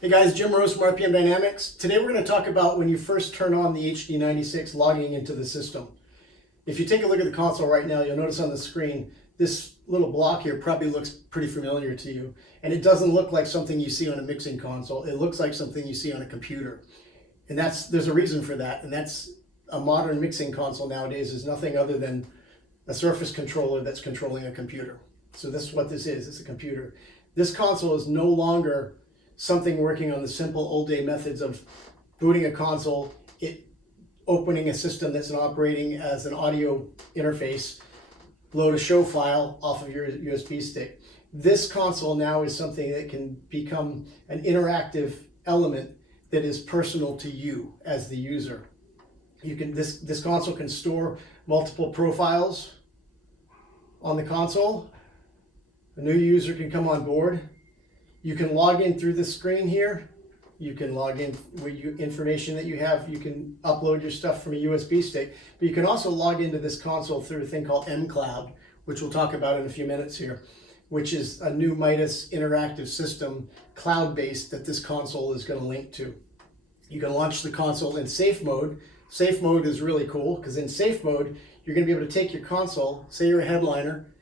Hey guys, Jim Rose from RPM Dynamics. Today we're going to talk about when you first turn on the HD96 logging into the system. If you take a look at the console right now, you'll notice on the screen, this little block here probably looks pretty familiar to you. And it doesn't look like something you see on a mixing console. It looks like something you see on a computer. And there's a reason for that. And that's a modern mixing console nowadays is nothing other than a surface controller that's controlling a computer. So this is what this is. It's a computer. This console is no longer something working on the simple old day methods of booting a console, opening a system that's operating as an audio interface, load a show file off of your USB stick. This console now is something that can become an interactive element that is personal to you as the user. This console can store multiple profiles on the console. A new user can come on board. You can log in through the screen here. You can log in with information that you have. You can upload your stuff from a USB stick, but you can also log into this console through a thing called mCloud, which we'll talk about in a few minutes here, which is a new Midas interactive system, cloud-based, that this console is going to link to. You can launch the console in safe mode. Safe mode is really cool because in safe mode, you're going to be able to take your console, say you're a headliner,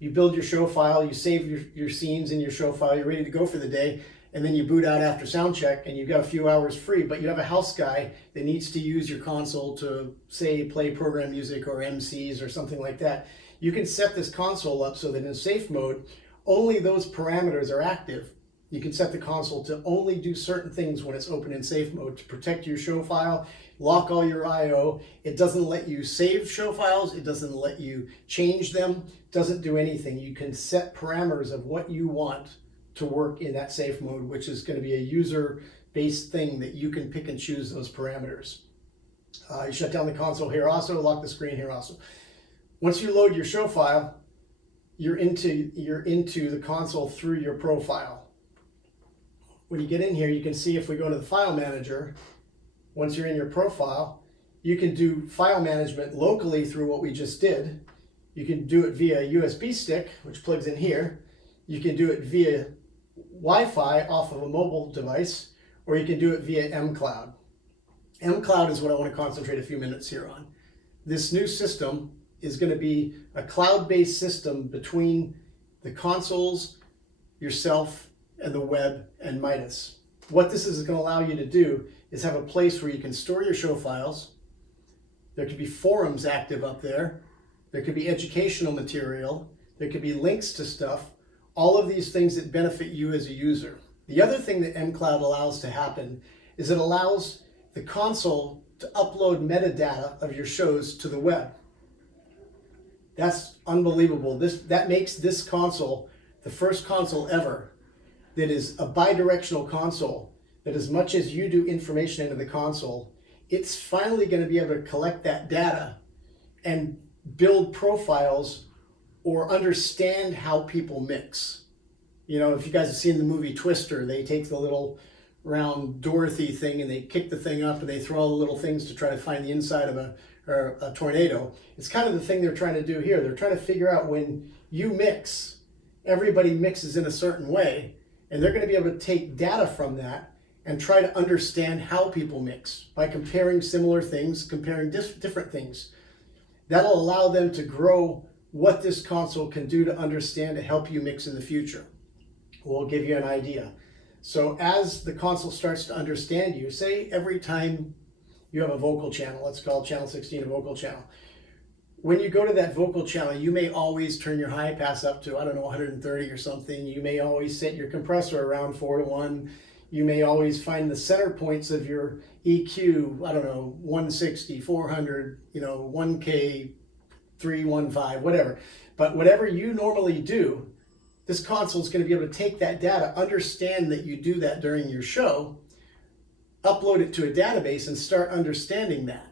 you build your show file, you save your scenes in your show file, you're ready to go for the day, and then you boot out after sound check and you've got a few hours free, but you have a house guy that needs to use your console to, say, play program music or MCs or something like that. You can set this console up so that in safe mode, only those parameters are active. You can set the console to only do certain things when it's open in safe mode to protect your show file, lock all your I/O. It doesn't let you save show files. It doesn't let you change them. Doesn't do anything. You can set parameters of what you want to work in that safe mode, which is going to be a user-based thing that you can pick and choose those parameters. You shut down the console here also, lock the screen here also. Once you load your show file, you're into the console through your profile. When you get in here, you can see if we go to the file manager, once you're in your profile, you can do file management locally through what we just did. You can do it via USB stick, which plugs in here. You can do it via Wi-Fi off of a mobile device, or you can do it via mCloud. mCloud is what I want to concentrate a few minutes here on. This new system is going to be a cloud-based system between the consoles, yourself, and the web and Midas. What this is going to allow you to do is have a place where you can store your show files. There could be forums active up there. There could be educational material. There could be links to stuff. All of these things that benefit you as a user. The other thing that mCloud allows to happen is it allows the console to upload metadata of your shows to the web. That's unbelievable. That makes this console the first console ever that is a bidirectional console, that as much as you do information into the console, it's finally going to be able to collect that data and build profiles or understand how people mix. You know, if you guys have seen the movie Twister, they take the little round Dorothy thing and they kick the thing up and they throw all the little things to try to find the inside of a tornado. It's kind of the thing they're trying to do here. They're trying to figure out when you mix, everybody mixes in a certain way, and they're going to be able to take data from that and try to understand how people mix by comparing similar things, comparing different things. That'll allow them to grow what this console can do to understand to help you mix in the future. We'll give you an idea. So as the console starts to understand you, say every time you have a vocal channel, let's call channel 16 a vocal channel. When you go to that vocal channel, you may always turn your high pass up to, 130 or something. You may always set your compressor around 4:1. You may always find the center points of your EQ, 160, 400, 1K, 315, whatever. But whatever you normally do, this console is going to be able to take that data, understand that you do that during your show, upload it to a database and start understanding that.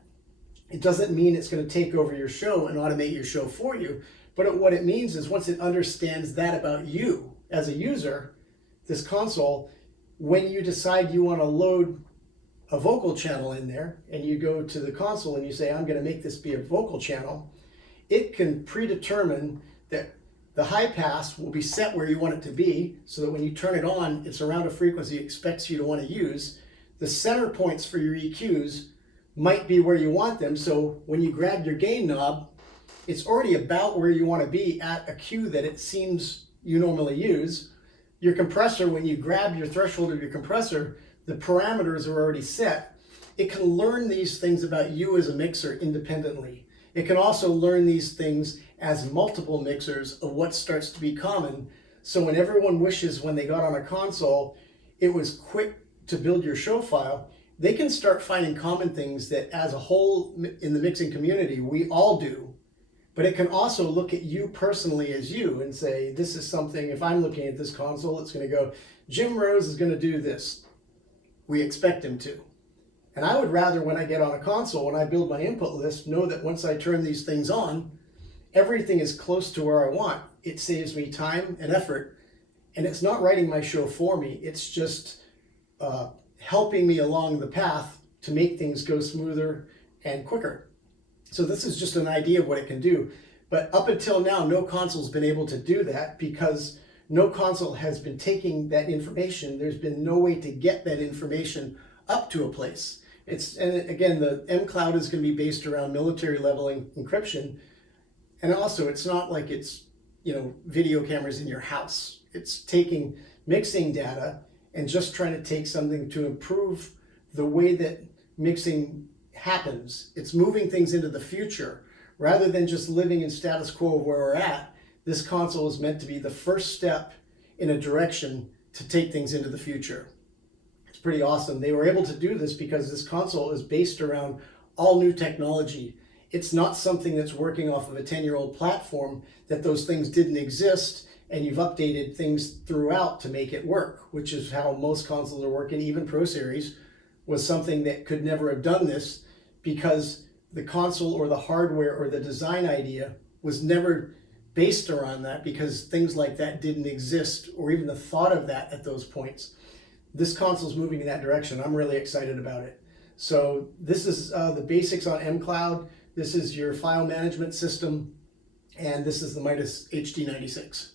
It doesn't mean it's going to take over your show and automate your show for you, but what it means is once it understands that about you as a user, this console, when you decide you want to load a vocal channel in there and you go to the console and you say, I'm going to make this be a vocal channel, it can predetermine that The high pass will be set where you want it to be so that when you turn it on, it's around a frequency it expects you to want to use. The center points for your EQs might be where you want them, so when you grab your gain knob, it's already about where you want to be at a cue that it seems you normally use. Your compressor, when you grab your threshold of your compressor, the parameters are already set. It can learn these things about you as a mixer independently. It can also learn these things as multiple mixers of what starts to be common. So when everyone wishes when they got on a console, it was quick to build your show file, they can start finding common things that as a whole in the mixing community, we all do. But it can also look at you personally as you and say, this is something, if I'm looking at this console, it's going to go, Jim Rose is going to do this. We expect him to. And I would rather, when I get on a console, when I build my input list, know that once I turn these things on, everything is close to where I want. It saves me time and effort. And it's not writing my show for me. It's just helping me along the path to make things go smoother and quicker. So this is just an idea of what it can do. But up until now, no console's been able to do that because no console has been taking that information. There's been no way to get that information up to a place. And again, the mCloud is going to be based around military leveling encryption. And also, it's not like it's, video cameras in your house. It's taking mixing data and just trying to take something to improve the way that mixing happens. It's moving things into the future. Rather than just living in status quo of where we're at, this console is meant to be the first step in a direction to take things into the future. It's pretty awesome. They were able to do this because this console is based around all new technology. It's not something that's working off of a 10-year-old platform that those things didn't exist and you've updated things throughout to make it work, which is how most consoles are working. Even Pro Series was something that could never have done this because the console or the hardware or the design idea was never based around that because things like that didn't exist or even the thought of that at those points. This console's moving in that direction. I'm really excited about it. So this is the basics on mCloud. This is your file management system, and this is the Midas HD96.